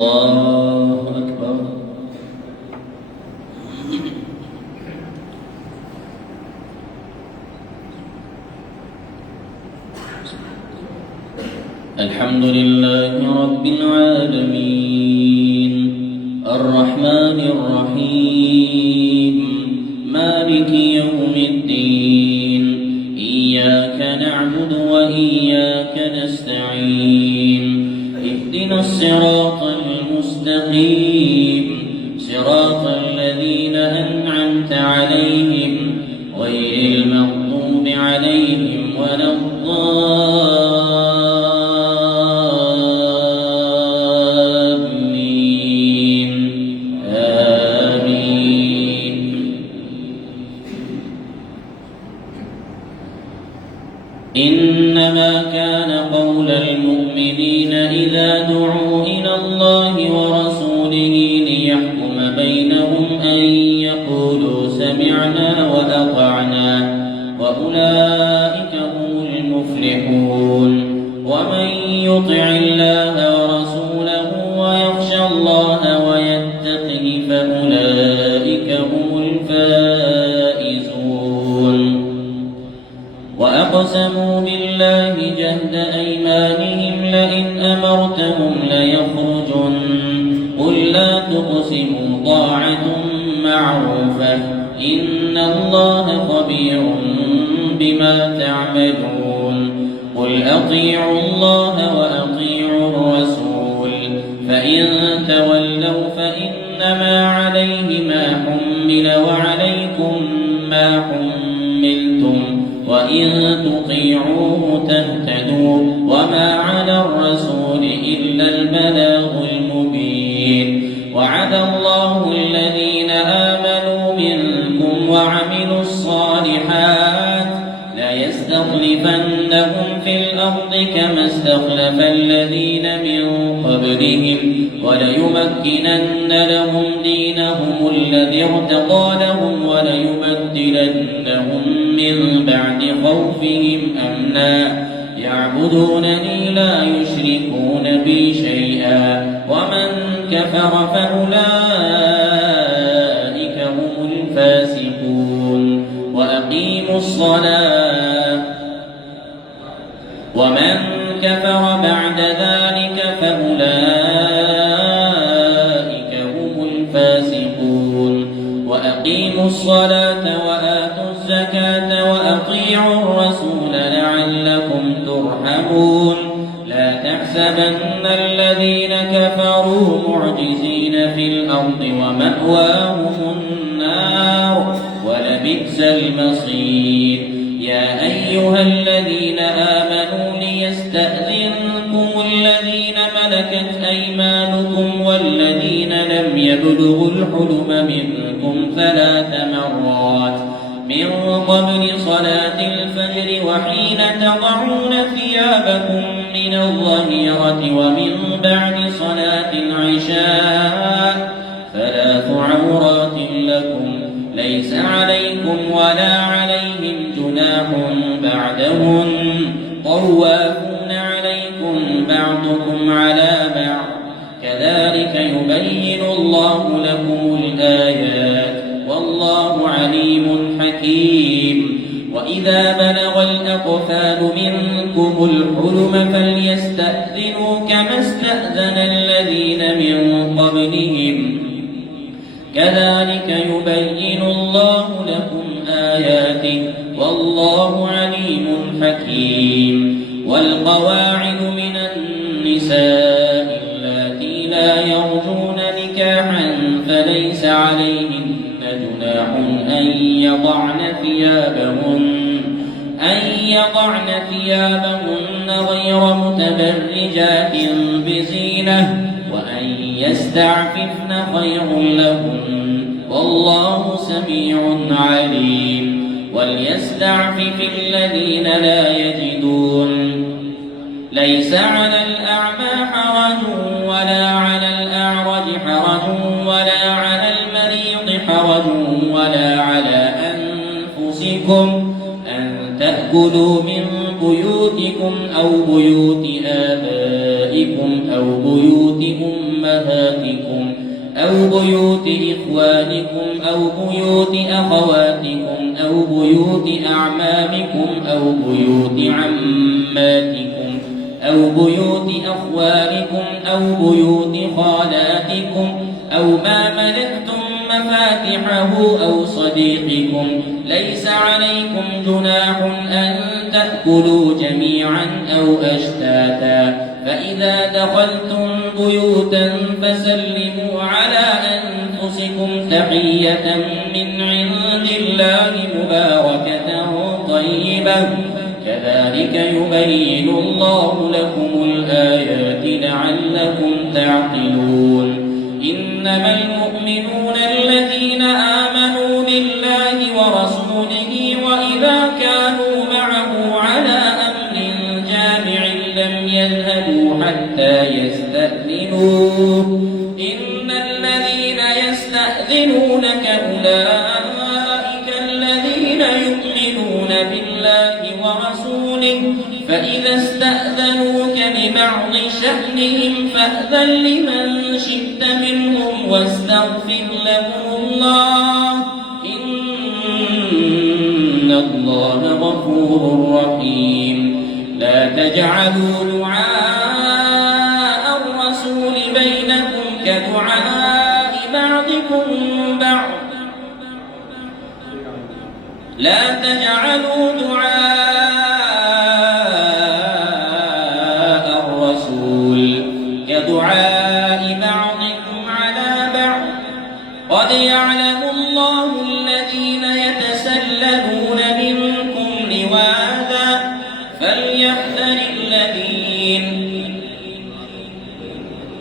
الله أكبر. الحمد لله رب العالمين الرحمن الرحيم مالك يوم الدين إياك نعبد وإياك نستعين اهدنا الصراط المستقيم صراط الذين أنعمت عليهم غير المغضوب عليهم ولا الضالين آمين. إنما كان قول المؤمنين إذا دعوا إلى الله ورسوله ليحكم بينهم أن يقولوا سمعنا وأطعنا وأولئك هم المفلحون. ومن يطع الله ورسوله ويخشى الله ويتقه فأولئك هم الفائزون. وأقسموا بالله جهد أيمانهم لئن أمرتهم ليخرجن قل لا تقسموا طاعة معروفة إن الله خبير بما تعملون. قل أطيعوا الله وأطيعوا الرسول فإن تولوا فإنما عليه ما حمل وعليكم ما حملتم وإن تطيعوه تهتدوا وما على الرسول إلا البلاغ المبين. وعد الله الذين آمنوا منكم وعملوا الصالحات ليستخلفنهم في الأرض كما استخلف الذين من قبلهم وليمكنن لهم دينهم الذي ارتضى لهم وليبدلنهم من بعد خوفهم أمنا يعبدونني لا يشركون بي شيئا ومن كفر فأولئك هم الفاسقون. وأقيموا الصلاة ومن كفر بعد ذلك فأولئك هم الفاسقون. وأقيموا الصلاة وآتوا الزكاة وأطيعوا الرسول لعلكم ترحمون. لا تحسبن الذين كفروا معجزين في الأرض ومأواهم النار ولبئس المصير. يا أيها الذين آمنوا ليستأذنكم الذين ملكت أيمانكم والذين لم يبلغوا الحلم منكم 3 مرات من قبل صلاة الفجر وحين تضعون ثيابكم من الظهيرة ومن بعد صلاة العشاء 3 عورات لكم ليس عليكم ولا عليهم جناح بعدهن طوافون عليكم بعضكم على بعض كذلك يبين الله لكم الآيات والله عليم حكيم. وإذا بلغ الأطفال منكم الحلم فليستأذنوا كما استأذن الذين من قبلهم كذلك يبين الله لكم آياته والله عليم حكيم. والقواعد من النساء اللاتي لا يرجون نكاحا فليس عليهن جناح أن يضعن ثيابهن غير متبرجات بزينة وأن يستعففن خير لهن والله سميع عليم. وليستعفف الذين لا يجدون. ليس على الأعمى حرج ولا على الأعرج حرج ولا على المريض حرج ولا على أنفسكم أن تأكلوا من بيوتكم أو بيوت آبائكم أو بيوت أمهاتكم أمهاتكم أو بيوت إخوانكم أو بيوت أخواتكم أو بيوت أعمامكم أو بيوت عماتكم أو بيوت أخوالكم أو بيوت خالاتكم أو ما ملكتم مفاتحه أو صديقكم ليس عليكم جناح أن تأكلوا جميعا أو أشتاتا فإذا دخلتم بيوتا فسلموا على أنفسكم تحية من عند الله مباركة طيبة كذلك يبين الله لكم الآيات لعلكم تعقلون إنما المؤمنون الذين آمنوا بالله ورسوله وإذا كانوا معه على أمر جامع لم يذهبوا حتى يستأذنوه إن الذين يستأذنونك أولئك الذين يؤمنون بالله ورسوله فإذا استأذنوك لبعض شأنهم فأذن لمن شئت منهم واستغفر لهم الله إن الله غفور رحيم لا تجعلوا دعاء الرسول بينكم كدعاء بعضكم بعض لا تجعلوا دعاء الرسول كدعاء بعضكم على بعض قد يعلم الله الذين يتسللون منكم لواذا فليحذر الذين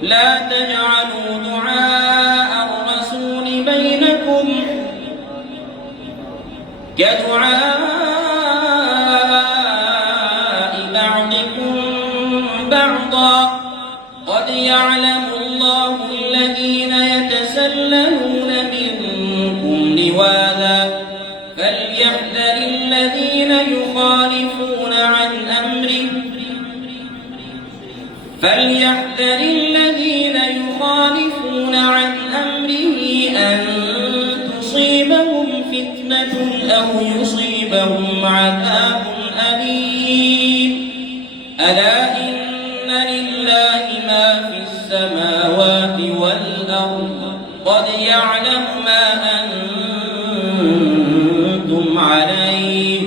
لا تجعلوا دعاء الرسول بينكم كدعاء بعضكم بعضا قد يعلم الله الذين يتسللون منكم لواذا فليحذر الذين يخالفون عن أمره أن تصيبهم فتنة أو يصيبهم عذاب أليم ألا إن لله ما في السماوات والأرض قد يعلم ما أنتم عليه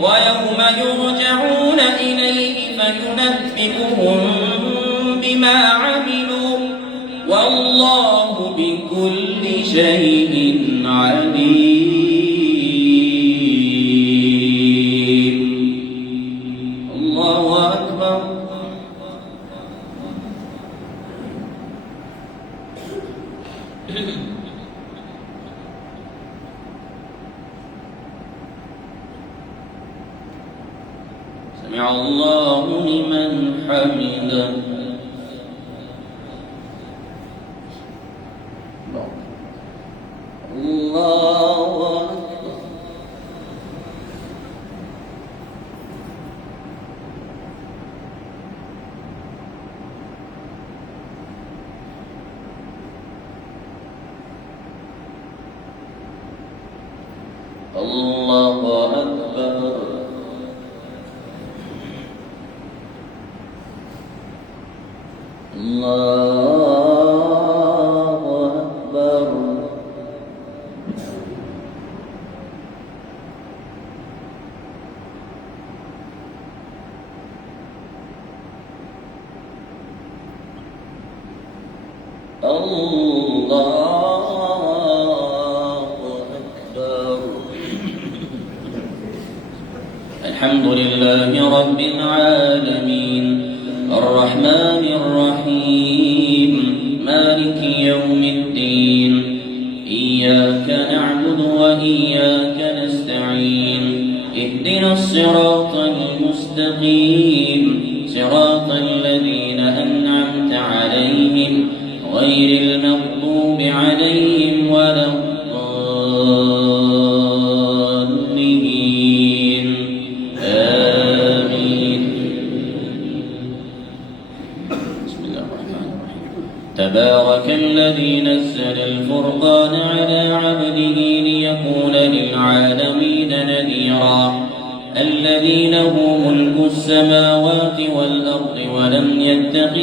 ويوم يرجعون إليه فينبئهم بما عملوا والله بكل شيء عليم الله أكبر سمع الله لمن حمده الله أكبر الله أكبر الله أكبر الحمد لله رب العالمين الرحمن الرحيم مالك يوم الدين إياك نعبد وإياك نستعين اهدنا الصراط المستقيم صراط الذين أنعمت عليهم غير المغضوب عليهم ولا الضالين آمين. بسم الله الرحمن الرحيم. تبارك الذي نزل الفرقان على عبده ليكون للعالمين نذيرا الذي له ملك السماوات والأرض ولم يتخذ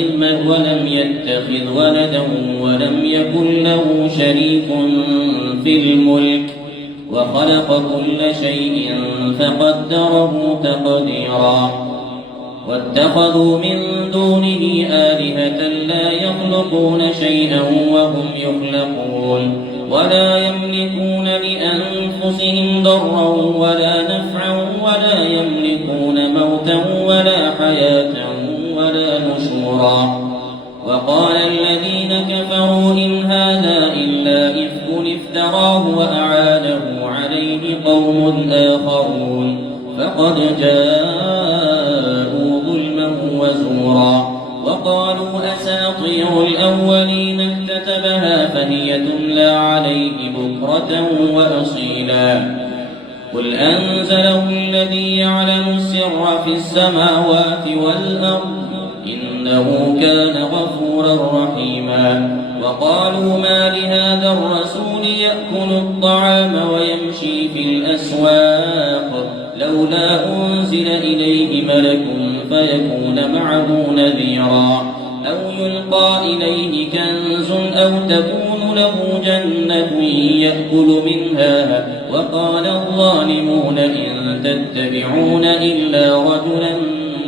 ولدا ولم يكن له شريك في الملك وخلق كل شيء فقدره تقديرا واتخذوا من دونه آلهة لا يخلقون شيئا وهم يخلقون ولا يملكون لأنفسهم ضرا ولا نفعا ولا يملكون موتا ولا حياة ولا نشورا وقال الذين كفروا إن هذا إلا إفك افتراه وأعانه عليه قوم آخرون فقد جاءوا ظلما وزورا وقالوا أساطير الأولين اكتتبها فهي تملى عليه بكرة وأصيلا قل أنزله الذي يعلم السر في السماوات والأرض إنه كان غفورا رحيما وقالوا ما لهذا الرسول يأكل الطعام ويمشي في الأسواق لولا أنزل إليه ملك فيكون معه نذيرا أو يلقى إليه كنز أو تكون له جنة يأكل منها وقال الظالمون إن تتبعون إلا رجلا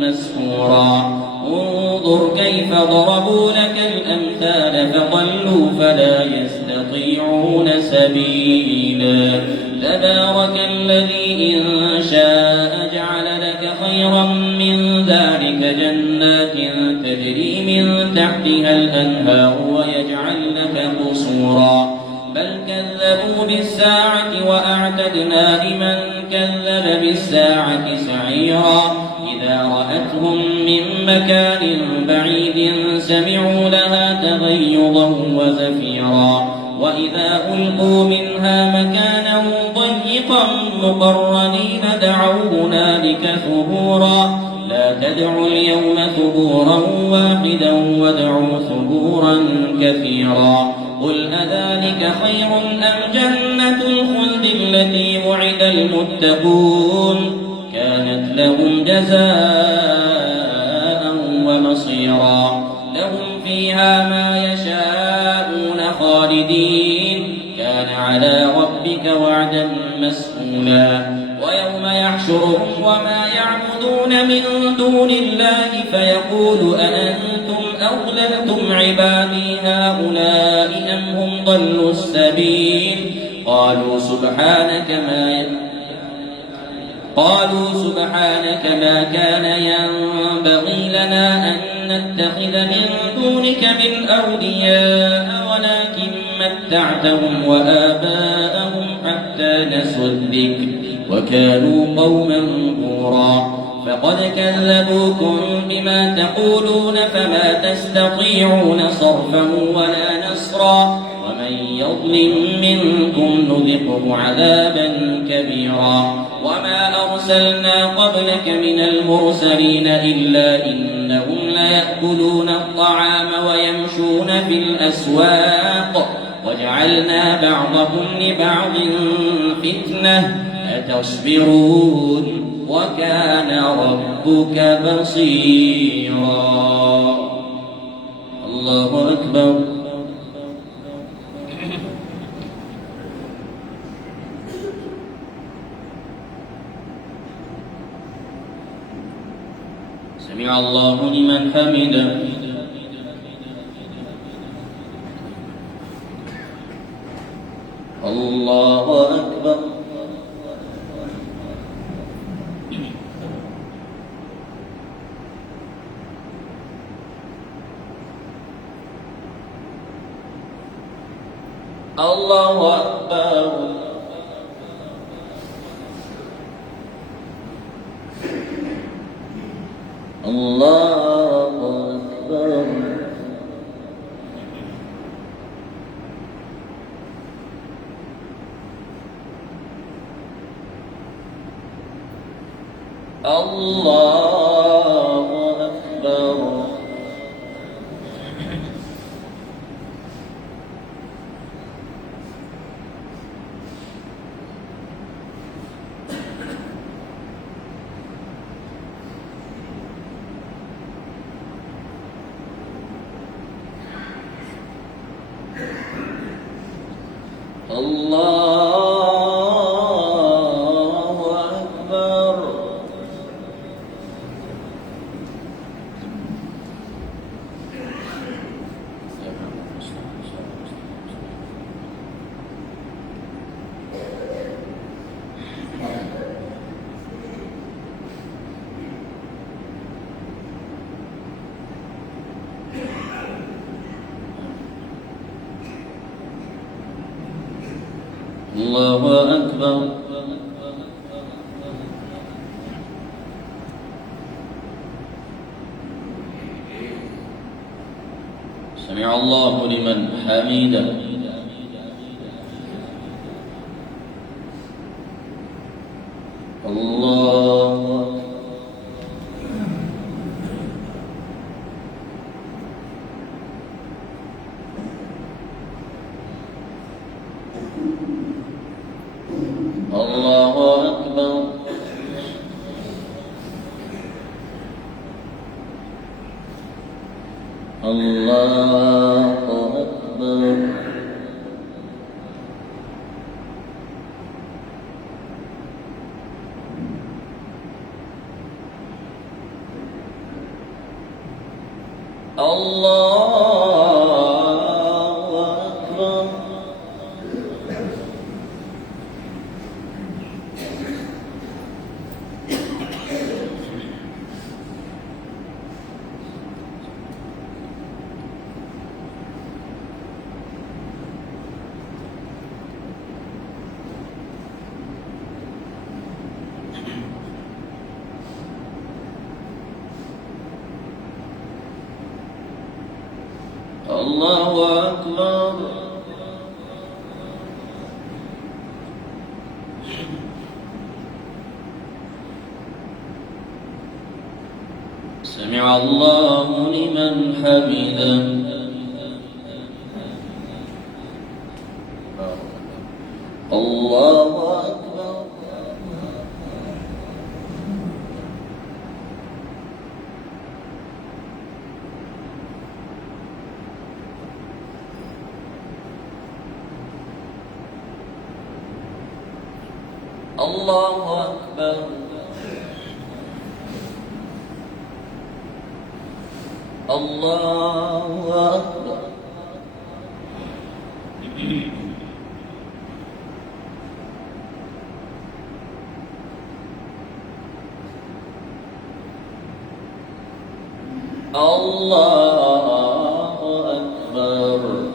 مسحورا انظر كيف ضربوا لك الأمثال فضلوا فلا يستطيعون سبيلا تبارك الذي إن شاء جعل لك خيرا من ذلك جنات تجري من تحتها الأنهار ويجعل لك قصورا بل كذبوا بالساعة وأعتدنا لمن كذب بالساعة سعيرا إذا رأتهم من مكان بعيد سمعوا لها تغيظا وزفيرا وإذا ألقوا منها مكانا ضيقا مقرنين دعوا هنالك ثبورا لا تدعوا اليوم ثبورا واحدا وادعوا ثبورا كثيرا قل أذلك خير أم جنة الخلد التي وعد المتقون كانت لهم جزاء ومصيرا لهم فيها ما يشاءون خالدين كان على ربك وعدا مسئولا ويوم يحشرهم وما يعبدون من دون الله فيقول أأنتم أضللتم عبادي هؤلاء أم هم ضلوا السبيل قالوا سبحانك ما كان ينبغي لنا أن نتخذ من دونك من أولياء ولكن متعتهم وآباءهم حتى نسوا الذكر وكانوا قوما بورا فقد كذبوكم بما تقولون فما تستطيعون صرفا ولا نصرا ومن يظلم منكم نذقه عذابا كبيرا وما أرسلنا قبلك من المرسلين إلا إنهم ليأكلون الطعام ويمشون في الأسواق وجعلنا بعضكم لبعض فتنة أتصبرون وكان ربك بصيرا الله أكبر سمع الله لمن حمده الله أكبر الله أكبر الله أكبر الله أكبر الله أكبر. الله أكبر. سمع الله لمن حمده. الله. الله أكبر. الله أكبر. الله أكبر. الله أكبر. سمع الله لمن حمده. الله أكبر. الله أكبر. الله أكبر. الله أكبر.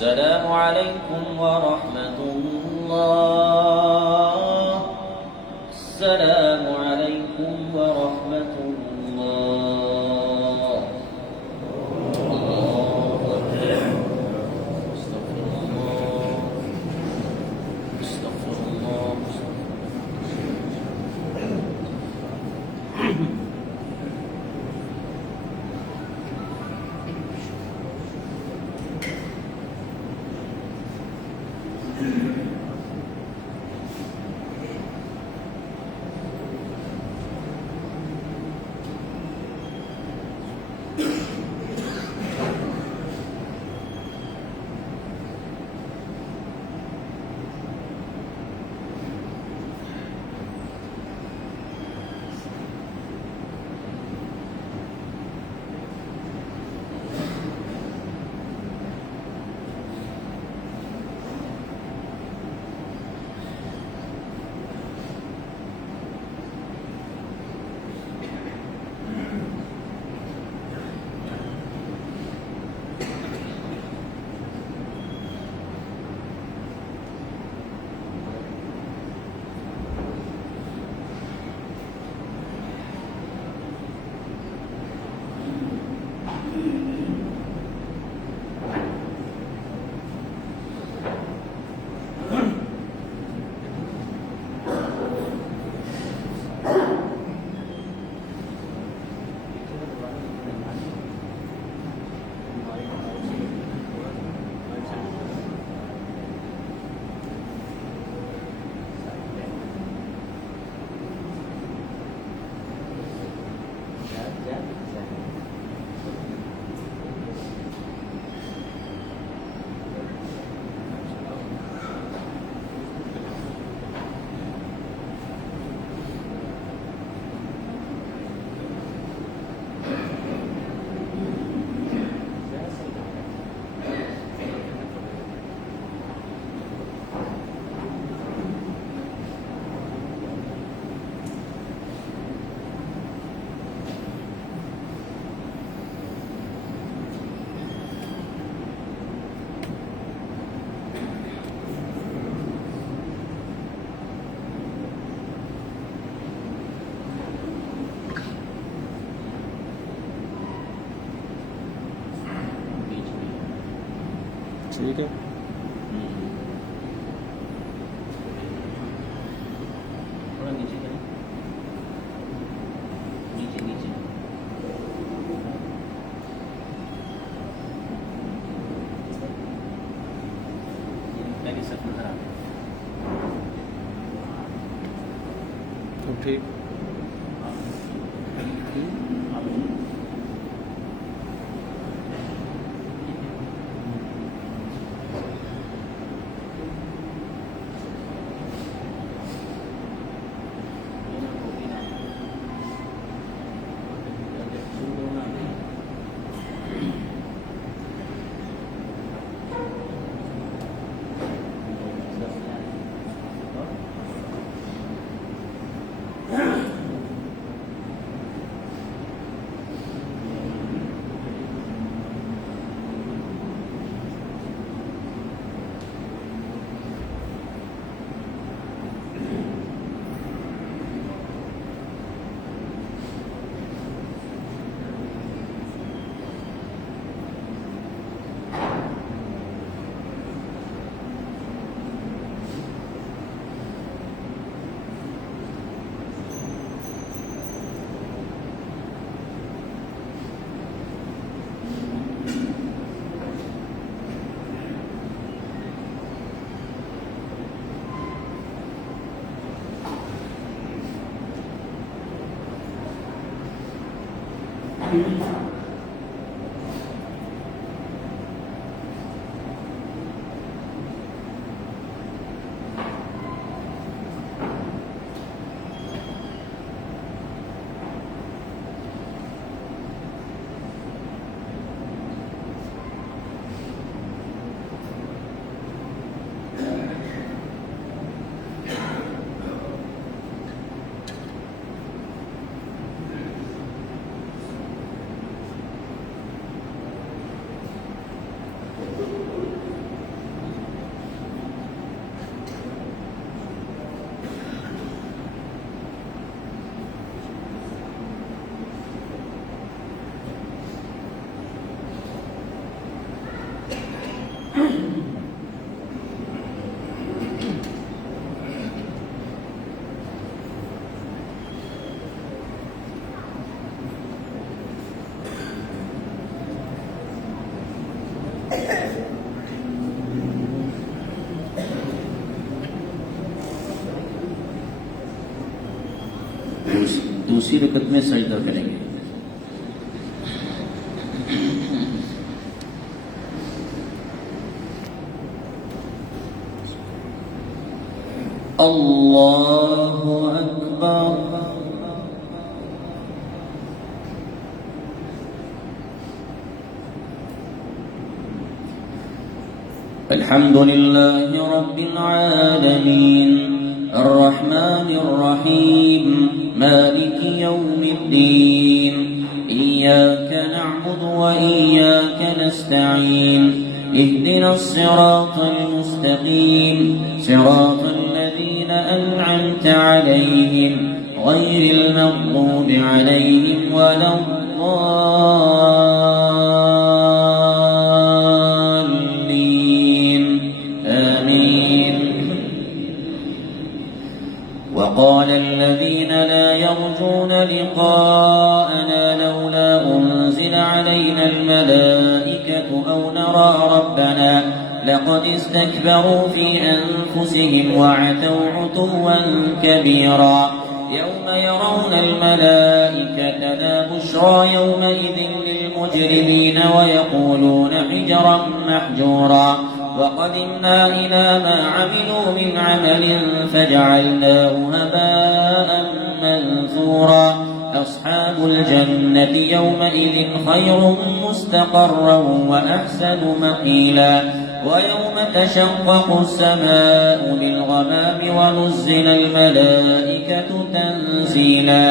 السلام عليكم ورحمة الله. السلام عليكم ورحمة الله. الله أكبر. استغفر الله. استغفر الله. ठीक है। थोड़ा नीचे करें, नीचे नीचे। पहले सब नजर आ गया। तो ठीक। दूसरी रकत में सजदा करेंगे। अल्लाहु अकबर। अल्हम्दुलिल्लाहि रब्बिल आलमीन अर्रहमानिर रहीम मालिकि यौमिद्दीन इय्याका नअबुदु व इय्याका नस्तईन इहदिनस सिरातल मुस्तकीम सिरातल लज़ीना अन'अमता अलैहिम गैरिल मग़्दूबि अलैहिम वलद्दाल्लीन आमीन। وقال الذين لا يرجون لقاءنا لولا أنزل علينا الملائكة أو نرى ربنا لقد استكبروا في أنفسهم وعتوا عتوا كبيرا يوم يرون الملائكة لا بشرى يومئذ للمجرمين ويقولون حجرا محجورا وقدمنا إلى ما عملوا من عمل فجعلناه هباء منثورا أصحاب الجنة يومئذ خير مستقرا وأحسن مقيلا ويوم تشقق السماء بالغمام ونزل الملائكة تنزيلا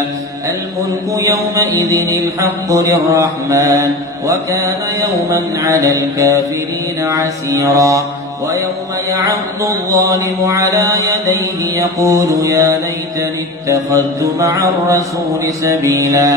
الملك يومئذ الحق للرحمن وكان يوما على الكافرين عسيرا ويوم يعض الظالم على يديه يقول يا ليتني اتخذت مع الرسول سبيلا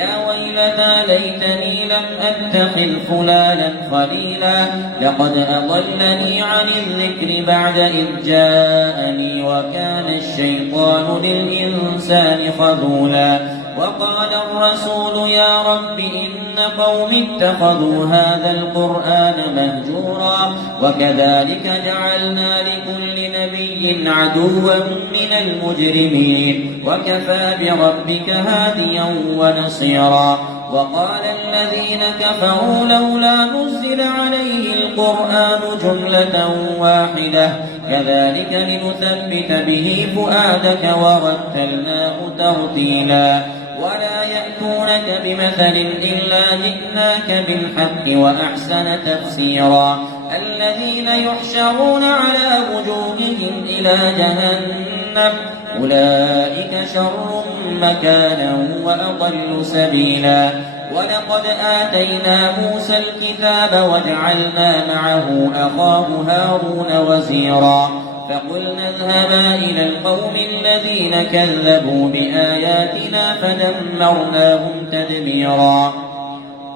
يا ويلتى ويلتى ليتني لم أتخذ فلانا خليلا لقد أضلني عن الذكر بعد إذ جاءني وكان الشيطان للإنسان خذولا وقال الرسول يا رب إن قوم اتخذوا هذا القرآن مهجورا وكذلك جعلنا لكل نبي عدوا من المجرمين وكفى بربك هاديا ونصيرا وقال الذين كفروا لولا نزل عليه القرآن جملة واحدة كذلك لنثبت به فؤادك ورتلناه ترتيلا ولا يأتونك بمثل إلا جئناك بالحق وأحسن تفسيرا الذين يحشرون على وجوههم إلى جهنم أولئك شر مكانا وأضل سبيلا ولقد آتينا موسى الكتاب وجعلنا معه أخاه هارون وزيرا فقلنا اذهبا إلى القوم الذين كذبوا بآياتنا فدمرناهم تدميرا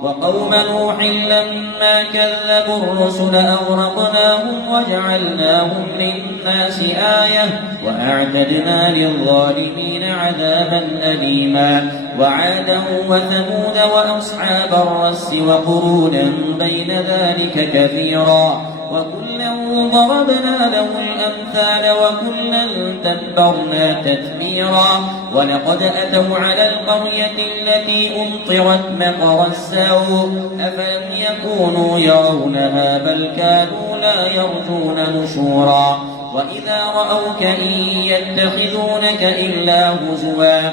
وقوم نوح لما كذبوا الرسل أغرقناهم وجعلناهم للناس آية وأعتدنا للظالمين عذابا أليما وعادا وثمود وأصحاب الرس وقرونا بين ذلك كثيرا وكلا ضربنا له الأمثال وكلا تبرنا تتبيرا ولقد أتوا على القرية التي أمطرت مطر السوء أفلم يكونوا يرونها بل كانوا لا يرجون نشورا وإذا رأوك إن يتخذونك إلا هزوا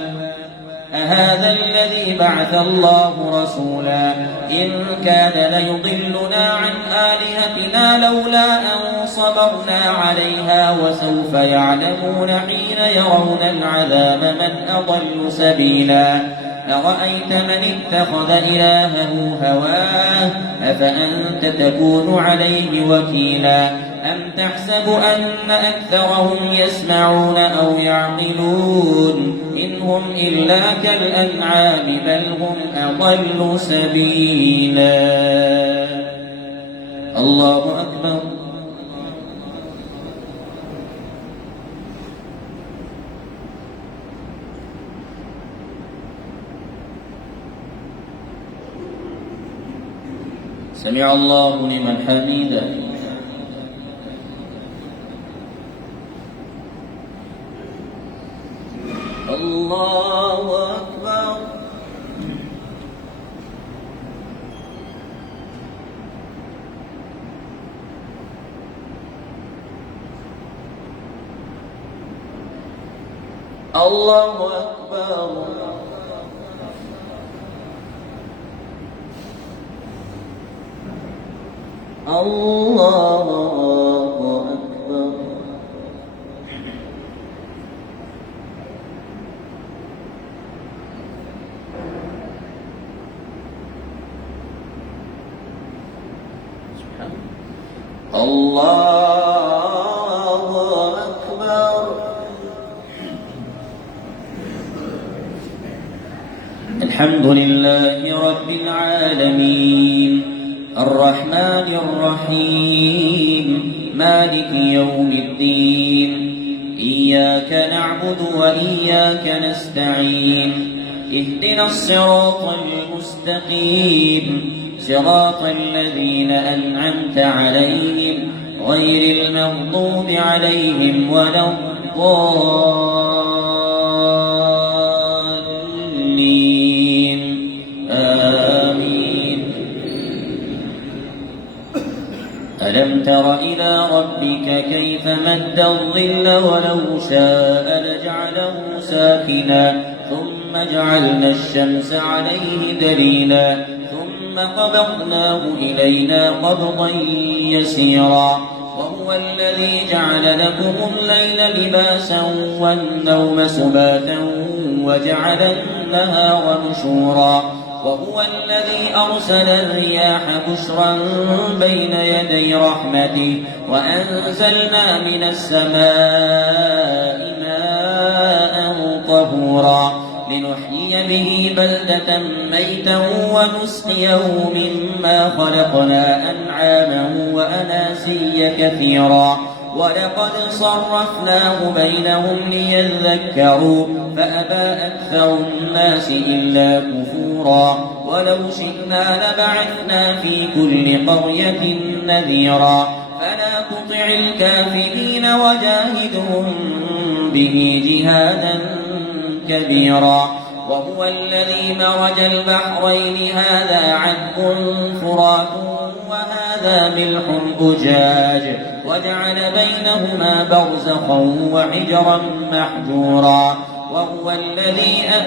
أهذا الذي بعث الله رسولا إن كاد ليضلنا عن آلهتنا لولا أن صبرنا عليها وسوف يعلمون حين يرون العذاب من أضل سبيلا أرأيت من اتخذ إلهه هواه أفأنت تكون عليه وكيلا أم تحسب أن أكثرهم يسمعون أو يعقلون إن هم إلا كالأنعام بل هم أضل سبيلا الله أكبر سمع الله لمن حمده الله أكبر الله أكبر الله أكبر الله أكبر الحمد لله رب العالمين الرحمن الرحيم مالك يوم الدين إياك نعبد وإياك نستعين اهدنا الصراط المستقيم صراط الذين أنعمت عليهم غير المغضوب عليهم ولا الضالين آمين ألم تر إلى ربك كيف مد الظل ولو شاء لجعله ساكنا ثم جعلنا الشمس عليه دليلا ثم قبضناه إلينا قبضا يسيرا وهو الذي جعل لكم الليل لباسا والنوم سباتا وجعل النهار نشورا وهو الذي أرسل الرياح بشرا بين يدي رحمته وأنزلنا من السماء ماء طهورا لنحيي به بلدة ميتا ونسقيه مما خلقنا أنعاما وأناسيا كثيرا ولقد صرفناه بينهم ليذكروا فأبى أكثر الناس إلا كفورا ولو شئنا لبعثنا في كل قرية نذيرا فلا تطع الكافرين وجاهدهم به جهادا كبيرا وهو الذي مرج البحرين هذا عذب فرات وهذا ملح أجاج وجعل بينهما برزخا وحجرا محجورا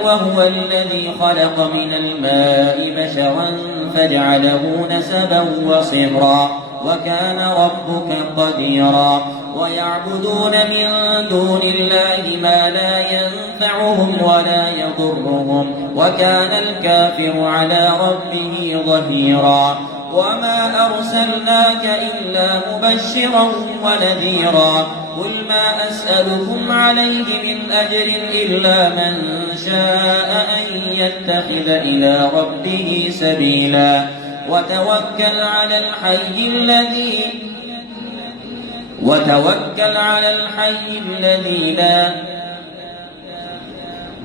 وهو الذي خلق من الماء بشرا فجعله نسبا وصهرا وكان ربك قديرا ويعبدون من دون الله ما لا ينفعهم ولا يضرهم وكان الكافر على ربه ظهيرا وما أرسلناك إلا مبشرا ونذيرا قل ما أسألكم عليه من أجر إلا من شاء أن يتخذ إلى ربه سبيلا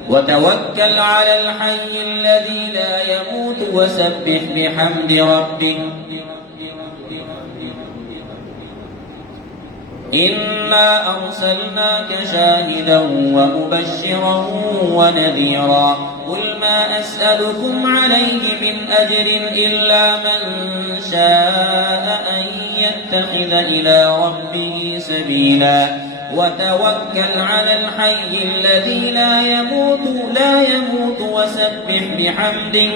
وتوكل على الحي الذي لا يموت وسبح بحمد ربه إنا أرسلناك شاهدا ومبشرا ونذيرا قل ما أسألكم عليه من أجر إلا من شاء أن يتخذ إلى ربه سبيلا وتوكل على الحي الذي لا يموت وسبح بحمده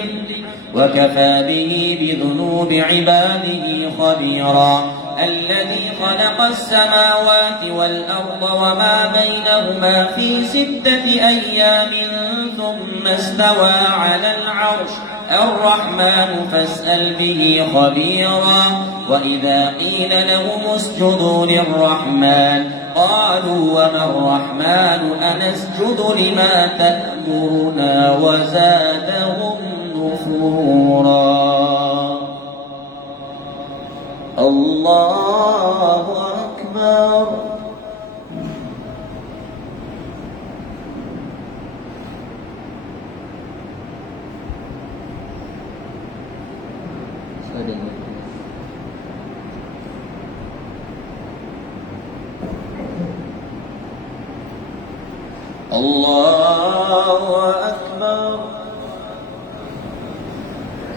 وكفى به بذنوب عباده خبيرا الذي خلق السماوات والأرض وما بينهما في 6 أيام ثم استوى على العرش الرحمن فاسأل به خبيرا وإذا قيل لهم اسجدوا للرحمن قالوا وما الرحمن أنسجد لما تأمرنا وزادهم نفورا الله أكبر الله أكبر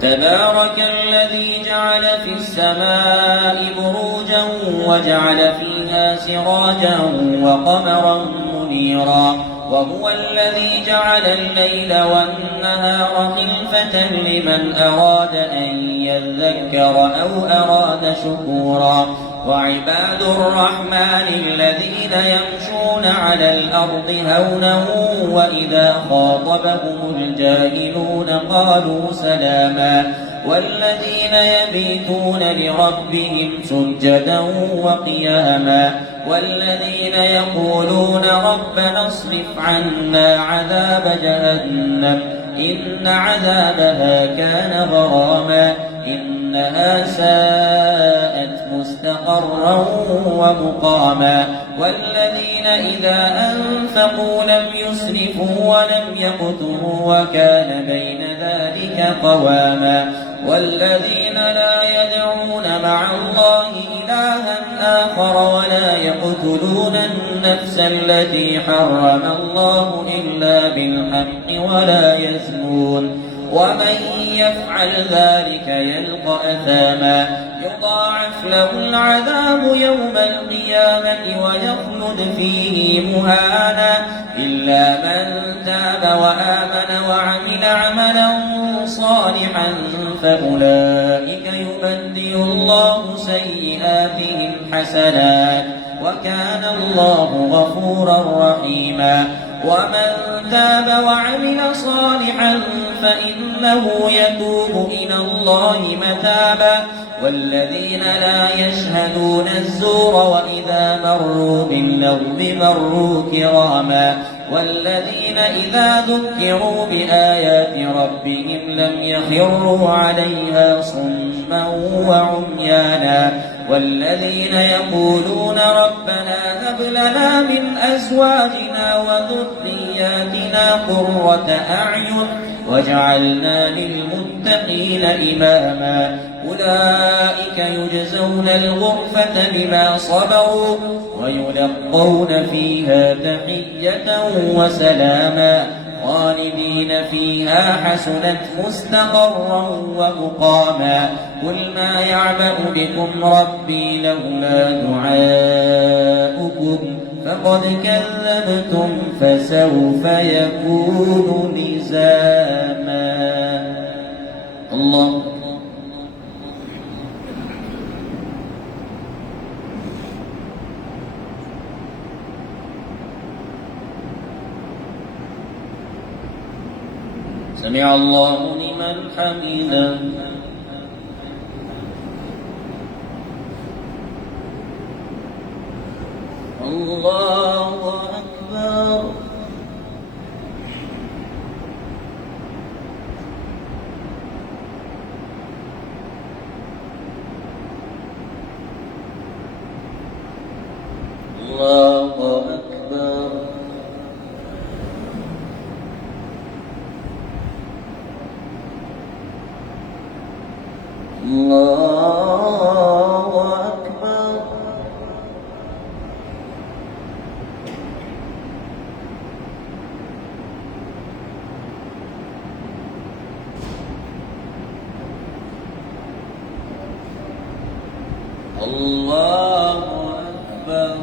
تبارك الذي جعل في السماء بروجا وجعل فيها سراجا وقمرا منيرا وهو الذي جعل الليل والنهار خلفة لمن أراد أن يذكر أو أراد شكورا وعباد الرحمن الذين يمشون على الأرض هونا وإذا خاطبهم الجاهلون قالوا سلاما والذين يبيتون لربهم سجدا وقياما والذين يقولون ربنا اصرف عنا عذاب جهنم إن عذابها كان غراما إنها ساءت مستقرا ومقاما والذين إذا أنفقوا لم يسرفوا ولم يقتروا وكان بين ذلك قواما والذين لا يدعون مع الله إلها آخر ولا يقتلون النفس التي حرم الله إلا بالحق ولا يزنون ومن يفعل ذلك يلقى أثاما يضاعف له العذاب يوم القيامة ويخلد فيه مهانا إلا من تاب وآمن وعمل عملا صالحا فأولئك يبدل الله سيئاتهم حسنات وكان الله غفورا رحيما ومن تاب وعمل صالحا فإنه يتوب إلى الله متابا والذين لا يشهدون الزور وإذا مروا باللغو مروا كراما والذين إذا ذكروا بآيات ربهم لم يخروا عليها صما وعميانا والذين يقولون ربنا هب لنا من أزواجنا وذرياتنا قرة أعين واجعلنا للمتقين إماما أولئك يجزون الغرفة بما صبروا ويلقون فيها تحية وسلاما خالدين فيها حسنت مستقرا ومقاما قل ما يعبأ بكم ربي لولا دعاؤكم فقد كذبتم فسوف يكون لزاما. الله سمع الله لمن حمده. الله أكبر. الله أكبر. الله أكبر. الله أكبر.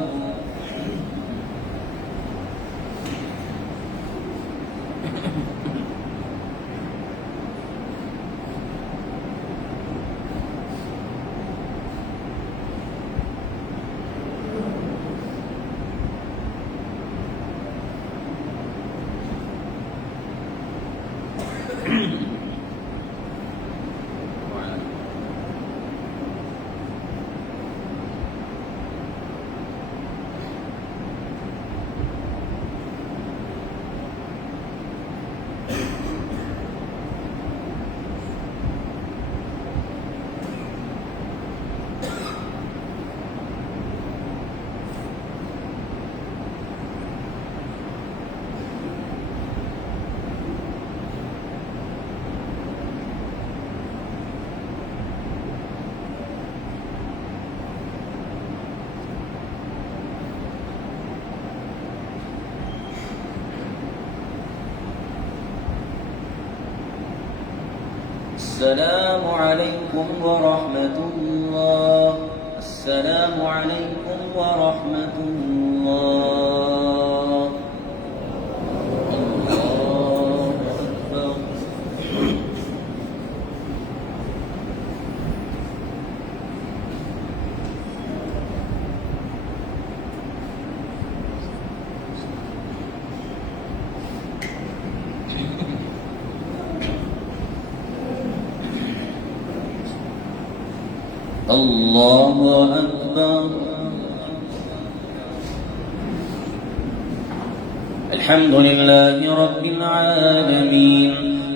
السلام عليكم ورحمة الله. السلام عليكم ورحمة الله. الله أكبر. الله أكبر. الحمد لله رب العالمين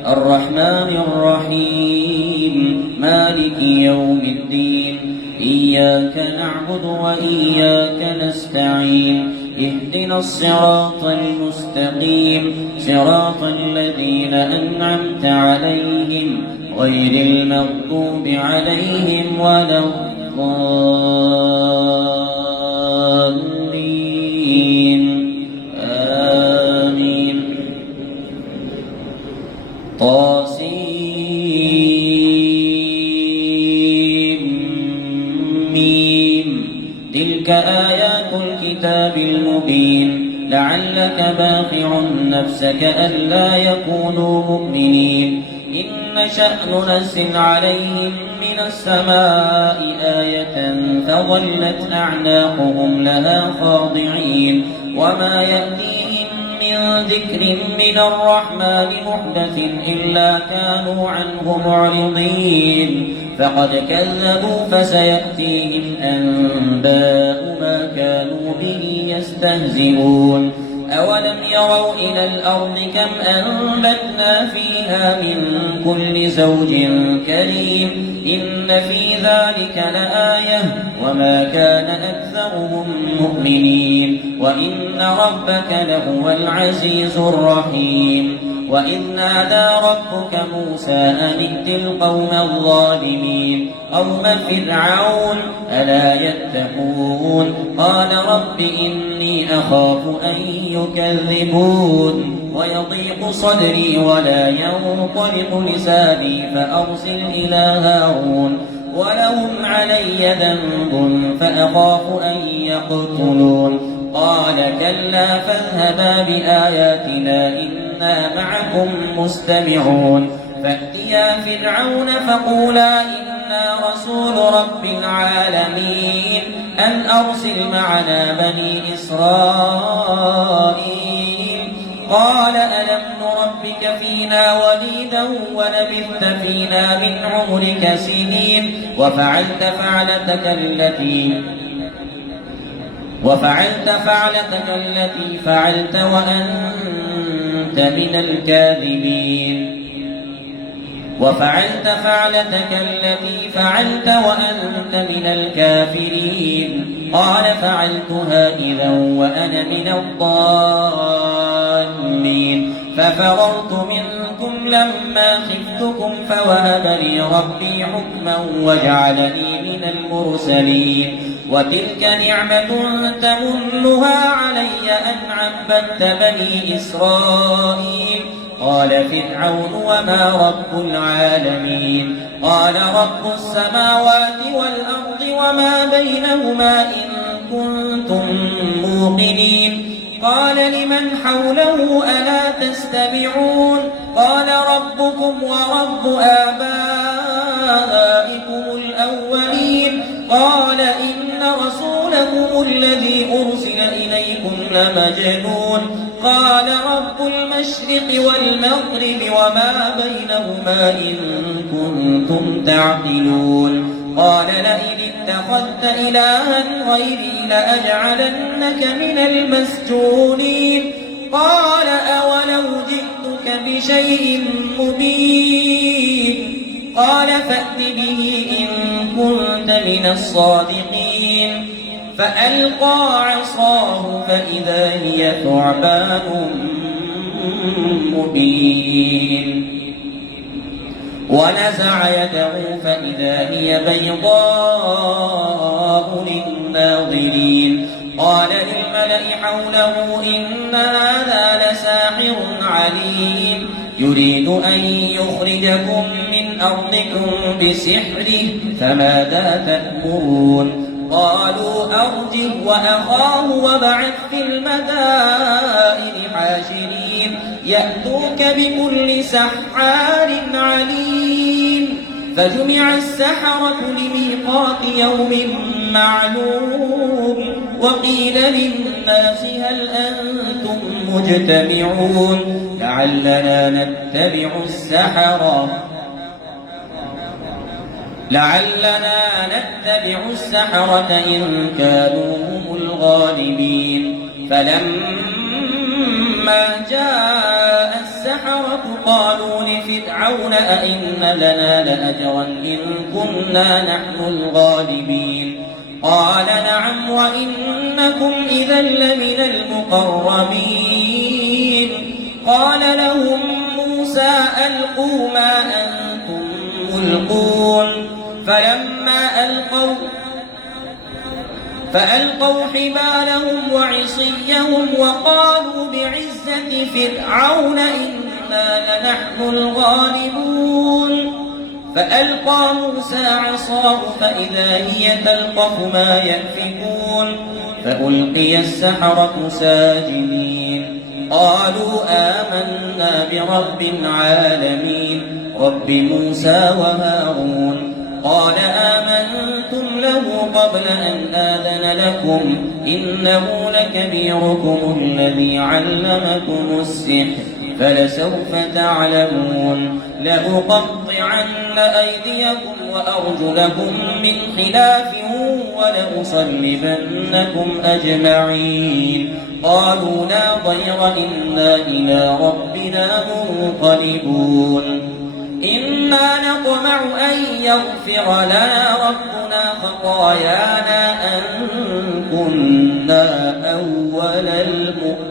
الرحمن الرحيم مالك يوم الدين إياك نعبد وإياك نستعين اهدنا الصراط المستقيم صراط الذين أنعمت عليهم غير المغضوب عليهم ولا الضالين آمين. طاسيم تلك آيات الكتاب المبين لعلك باخع نفسك ألا يكونوا مؤمنين إن نشأ ننزل عليهم من السماء آية فظلت أعناقهم لها خاضعين وما يأتيهم من ذكر من الرحمن محدث إلا كانوا عنه معرضين فقد كذبوا فسيأتيهم أنباء ما كانوا به يستهزئون أولم يروا إلى الأرض كم أنبتنا فيها من كل زوج كريم إن في ذلك لآية وما كان أكثرهم مؤمنين وإن ربك لهو العزيز الرحيم وإذ نادى ربك موسى أن ائت القوم الظالمين قوم فرعون ألا يتقون قال رب إني أخاف أن يكذبون ويضيق صدري ولا ينطلق لساني فأرسل إلى هارون ولهم علي ذنب فأخاف أن يقتلون قال كلا فاذهبا بآياتنا إنا معكم مستمعون فأتيا فرعون فقولا إنا رسول رب العالمين أن أرسل معنا بني إسرائيل قال ألم نربك فينا وليدا ولبثت فينا من عمرك سنين وفعلت فعلتك التي فعلت وأنت من الكاذبين وفعلت فعلتك التي فعلت وأنت من الكافرين قال فعلتها إذا وأنا من الضالين ففررت منكم لما خفتكم فوهب لي ربي حكما وجعلني من المرسلين وتلك نعمة تمنها علي أن عبدت بني إسرائيل قال فرعون وما رب العالمين قال رب السماوات والأرض وما بينهما إن كنتم موقنين قال لمن حوله ألا تستمعون قال ربكم ورب آبائكم الأولين قال إن رسولكم الذي أرسل إليكم لمجنون قال رب المشرق والمغرب وما بينهما إن كنتم تعقلون قال لئن اتخذت إلها غيري لأجعلنك من المسجونين قال أولو جئتك بشيء مبين قال فأت به إن كنت من الصادقين فألقى عصاه فإذا هي ثعبان مبين ونزع يده فإذا هي بيضاء للناظرين قال للملأ حوله إن هذا لساحر عليم يريد أن يخرجكم من أرضكم بسحره فماذا تأمرون قالوا أرجه وأخاه وابعث في المدائن حاشرين يأتوك بكل سحار عليم فجمع السحرة لميقات يوم معلوم وقيل للناس هل أنتم مجتمعون لعلنا نتبع السحرة إن كانوا هم الغالبين فلما جاء السحرة قالوا لفرعون أئن لنا لأجرا إن كنا نحن الغالبين قال نعم وإنكم إذا لمن المقربين قال لهم موسى ألقوا ما أنتم ملقون فألقوا حبالهم وعصيهم وقالوا بعزة فرعون إنا لنحن الغالبون فألقى موسى عصاه فإذا هي تلقف ما يأفكون فألقي السحرة ساجدين قالوا آمنا برب العالمين رب موسى وهارون قال آمنتم له قبل أن آذن لكم إنه لكبيركم الذي علمكم السحر فلسوف تعلمون لأقطعن أيديكم وأرجلكم من خلاف لأصلبنكم أجمعين قالوا لا ضير إنا إلى ربنا منقلبون إنا نطمع أن يغفر لنا ربنا خطايانا أن كنا أول المؤمنين.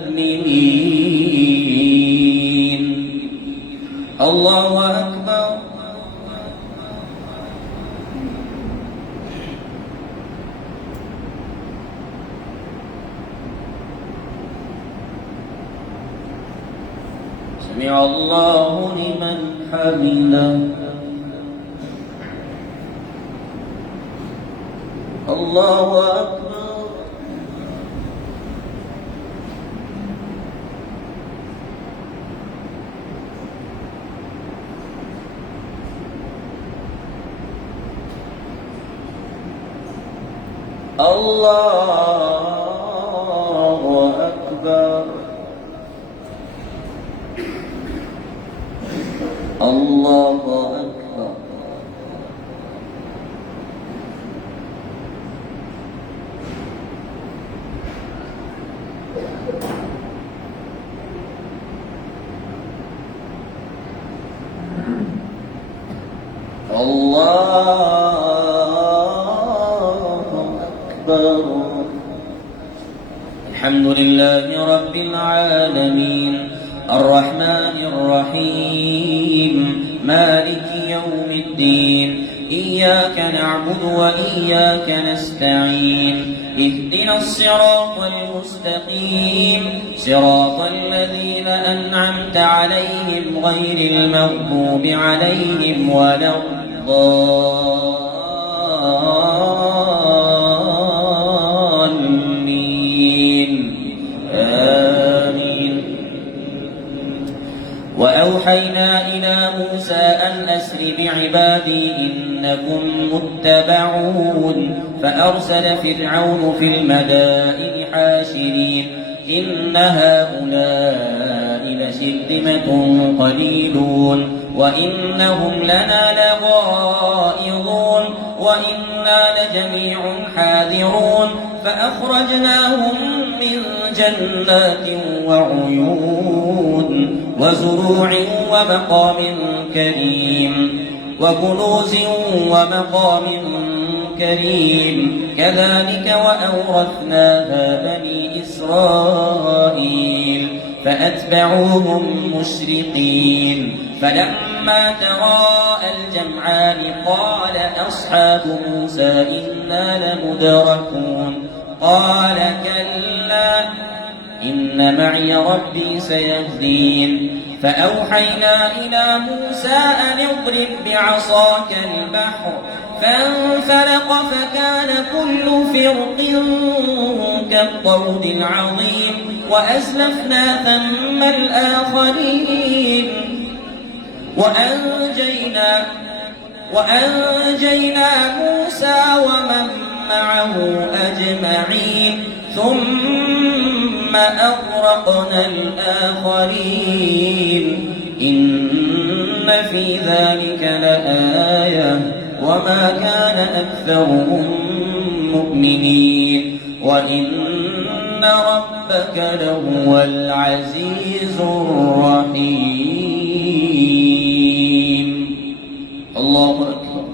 الله أكبر. سمع الله لمن حمده. الله أكبر. الله أكبر. الله أكبر. الله أكبر. الحمد لله رب العالمين الرحمن الرحيم مالك يوم الدين إياك نعبد وإياك نستعين اهدنا الصراط المستقيم صراط الذين أنعمت عليهم غير المغضوب عليهم ولا الضالين آمين. وأوحينا إلى موسى أن أسر بعبادي إنكم متبعون فأرسل فرعون في المدائن حاشرين إن هؤلاء لشرذمة قليلون وإنهم لنا لغائظون وإنا لجميع حاذرون فأخرجناهم من جنات وعيون وزروع ومقام كريم وكنوز ومقام كريم كذلك وأورثناها بني إسرائيل فأتبعوهم مشرقين فلما تراءى الجمعان قال أصحاب موسى إنا لمدركون قال كلا إن معي ربي سيهدين فأوحينا إلى موسى أن اضرب بعصاك البحر فانفلق فكان كل فرق كالطود العظيم وأزلفنا ثم الآخرين وأنجينا موسى ومن معه أجمعين ثم أغرقنا الآخرين إن في ذلك لآية وما كان أكثرهم مؤمنين وإن ربك لهو العزيز الرحيم. الله أكبر.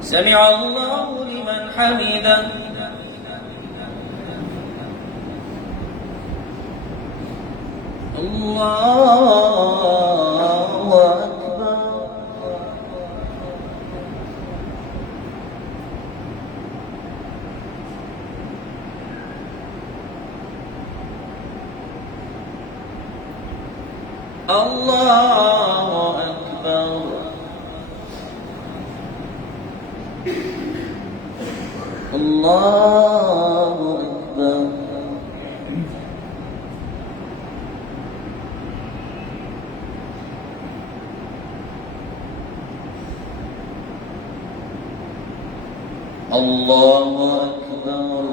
سمع الله لمن حمده. الله أكبر. الله أكبر. الله أكبر. الله أكبر.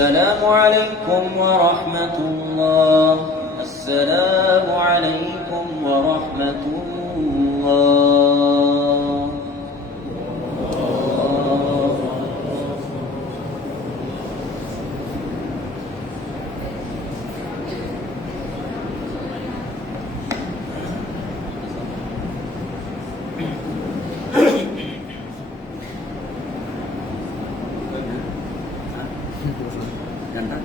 السلام عليكم ورحمة الله. السلام عليكم ورحمة الله. രണ്ടാം